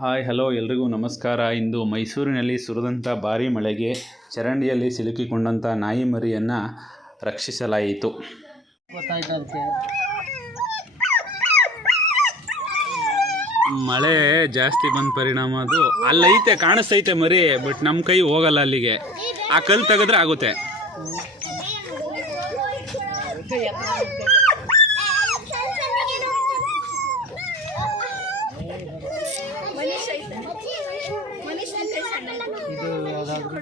Hi, hello, ಎಲ್ರಿಗೂ ನಮಸ್ಕಾರ. ಇಂದು ಮೈಸೂರಿನಲ್ಲಿ ಸುರಿದಂಥ ಭಾರೀ ಮಳೆಗೆ ಚರಂಡಿಯಲ್ಲಿ ಸಿಲುಕಿಕೊಂಡಂಥ ನಾಯಿ ಮರಿಯನ್ನು ರಕ್ಷಿಸಲಾಯಿತು. ಮಳೆ ಜಾಸ್ತಿ ಬಂದ ಪರಿಣಾಮ ಅದು. ಅಲ್ಲೈತೆ, ಕಾಣಿಸ್ತೈತೆ ಮರಿ, ಬಟ್ ನಮ್ಮ ಕೈ ಹೋಗಲ್ಲ ಅಲ್ಲಿಗೆ. ಆ ಕಲ್ಲು ತೆಗೆದ್ರೆ ಆಗುತ್ತೆ. ಇದು ಯಾವ್ದಾದ್ರು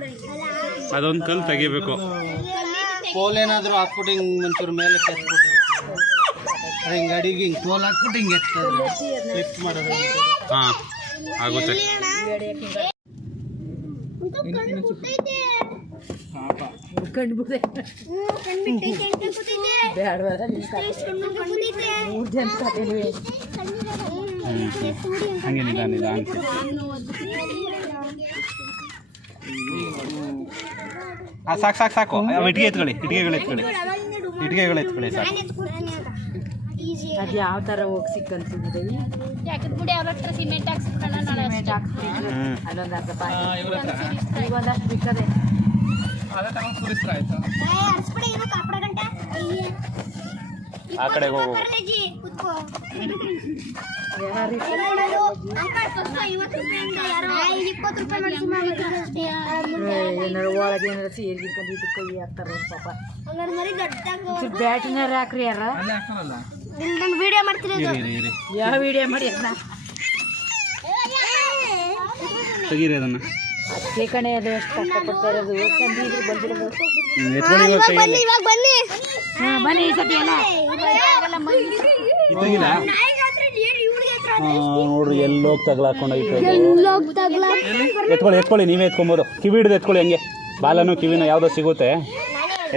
ಅದೊಂದು ಕಲ್ಲು ತೆಗಿಬೇಕು. ಪೋಲ್ ಏನಾದ್ರು ಹಾಕ್ಬಿಟ್ಟು ಹಿಂಗೆ ಒಂಚೂರು ಮೇಲೆ ಕೆತ್ಬಿಟ್ಟು. ಹಿಂಗೆ ಅಡಿಗೆ ಹಿಂಗೆ ಪೋಲ್ ಹಾಕ್ಬಿಟ್ಟು ಹಿಂಗೆ ಎತ್ತದ್ರೆ ಲಿಫ್ಟ್ ಮಾಡೋದು ಹಾಂ ಆಗುತ್ತೆ. ಹಂಗೆ ನಿಧಾನ ನಿಧಾನ ಆ ಸಾಕು ಸಾಕು ಸಾಕು ಅವು ಇಟ್ಗೆ ಎತ್ಕೊಳ್ಳಿ ಇಟ್ಗೆಗಳು ಎತ್ಕೊಳ್ಳಿ ಇಟ್ಗೆಗಳು ಎತ್ಕೊಳ್ಳಿ ಸಾಕು ಅದು ಯಾವ ಥರ ಹೋಗಿ ಸಿಕ್ಕಂತಿದ್ದೀವಿ ಸಿಮೆಂಟ್ ಅಲ್ಲೊಂದು ಬೇಕಾದ್ರೆ ಆ ಕಡೆಗೆ ಹೋಗು. ಏನಾರು ಒಳಗೆ ಏನಾರ ಸೇರಿ ಗಿರ್ಕೊಂಡು ಇದಕ್ಕೆ ಕೈ ಹಾಕ್ತಾರೆ ಪಾಪ. ಒಂಚೂರು ಬ್ಯಾಟಿನಾರ ಹಾಕ್ರಿ ಯಾರ? ವಿಡಿಯೋ ಯಾವ ವಿಡಿಯೋ ಮಾಡಿ ಅದನ್ನ? ತೆಗೀರಿ ಅದನ್ನು. ಅದಕ್ಕೆ ಕಣೆ ಅದು ಎಷ್ಟು ಕಷ್ಟಪಡ್ತಾ ಇರೋದು ಸಂದಿದ್ರು ಬಂದಿರೋದು ಎತ್ಕೊಳ್ಳಿ ಇವಾಗ ಕೈಯಲ್ಲಿ ಇವಾಗ ಬನ್ನಿ. ಹಾಂ ಬನ್ನಿ ಈ ಸತಿ ಎಲ್ಲ. ನೋಡ್ರಿ ಎಲ್ಲೋಗಿ ಎತ್ಕೊಳ್ಳಿ ಎತ್ಕೊಳ್ಳಿ ನೀವೇ ಎತ್ಕೊಬೋದು. ಕಿವಿ ಹಿಡಿದು ಎತ್ಕೊಳ್ಳಿ ಹಂಗೆ. ಬಾಲನು ಕಿವಿನ ಯಾವುದೋ ಸಿಗುತ್ತೆ.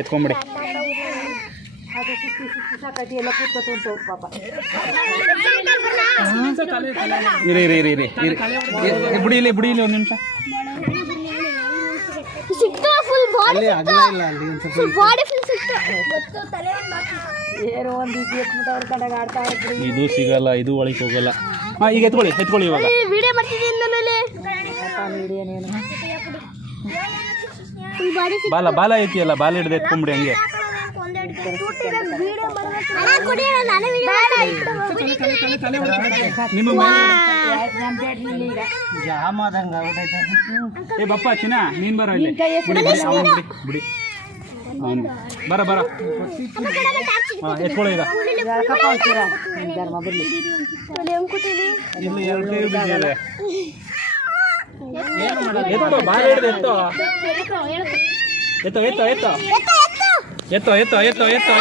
ಎತ್ಕೊಂಬಿಡಿ. ಇರಿ ಇರಿ. ಇರಿ ಇರಿ. ಬಿಡಿ ಇಲ್ಲಿ ಬಿಡಿ ಇಲ್ಲಿ ಒಂದು ನಿಮಿಷ. ಬಾಡಿ ಅಲ್ಲಿ ಅಗಲ ಇಲ್ಲ ಅಲ್ಲಿ ಒಂದು ಸ್ವಲ್ಪ ಬಾಡಿ ಫುಲ್ ಸಿಕ್ತು ಗೊತ್ತು ತಲೆ ಒಂದ್ ಬಾಕಿ. ಏನೋ ಒಂದು ಇದು ಎತ್ಬಿಟ್ಟು ಅವ್ರ ಕಡೆಗೆ ಆಡ್ತಾ ಇರ್ತೀರಿ ಇದು ಸಿಗಲ್ಲ ಇದು ಒಳಗೆ ಹೋಗಲ್ಲ. ಹಾಂ ಈಗ ಎತ್ಕೊಳ್ಳಿ ಎತ್ಕೊಳ್ಳಿ ಇವಾಗ. ಬಾಲ ವಿಡಿಯೋ ಮಾಡ್ತಿದ್ದೀನಿ ವಿಡಿಯೋ ಬಾಲ ಬಾಲ ಐತಿಯಲ್ಲ ಬಾಲ ಹಿಡ್ದು ಎತ್ಕೊಂಬಿಡಿ ಹಂಗೆ. ನಿಮ್ಮ ಏ ಬಪ್ಪ ಚಿನ್ನ ನೀನು ಬರ ಇಲ್ಲಿ. ಬಿಡಿ ಬರ ಬರ. ಎತ್ತ ಎತ್ತ ಈಗ. ಎತ್ತ ಎತ್ತ ಇಲ್ಲಿ ಎರಡು ಕೈ ಬಿದ್ದಿದೆ ಎತ್ತೋ ಬಾರಿ ಹಿಡ್ದು ಎತ್ತೋ ಎತ್ತೋ ಎತ್ತೋ. ಎತ್ತೋ ಎತ್ತೋ ಎತ್ತೋ ಎತ್ತೋ ಎತ್ತೋ.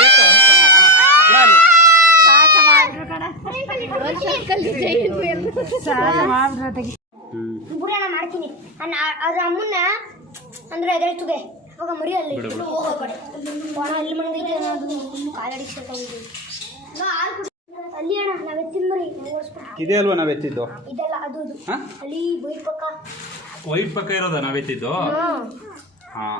ಎತ್ತೋ ಬುಡಾಣ ಮಾಡ್ತೀನಿ. ಅನ್ನ ಅದ್ರ ಅಮ್ಮನ್ನ ಅಂದ್ರೆ ಎದುರಿಸ್ತದೆ ಅವಾಗ ಮರಿ ಅಲ್ಲಿ ಮಣಗೈತೆ ಅದು ಕಾಲಡಿ ಅಲ್ಲಿ ಅಣ್ಣ ನಾವ್ ಎತ್ತಿನ ಮರಿ. ಓಡಿಸ್ಬಿಟ್ಟು ಇದೇ ಅಲ್ವಾ ನಾವು ಎತ್ತಿದ್ದು? ಇದೆಲ್ಲ ಅದು ಅಲ್ಲಿ ಬೈಕ್ ಪಕ್ಕ. ವೈಟ್ ಪಕ್ಕ ಇರೋದ ನಾವ್ ಎತ್ತಿದ್ದು? ಹಾ. ಹಾಂ.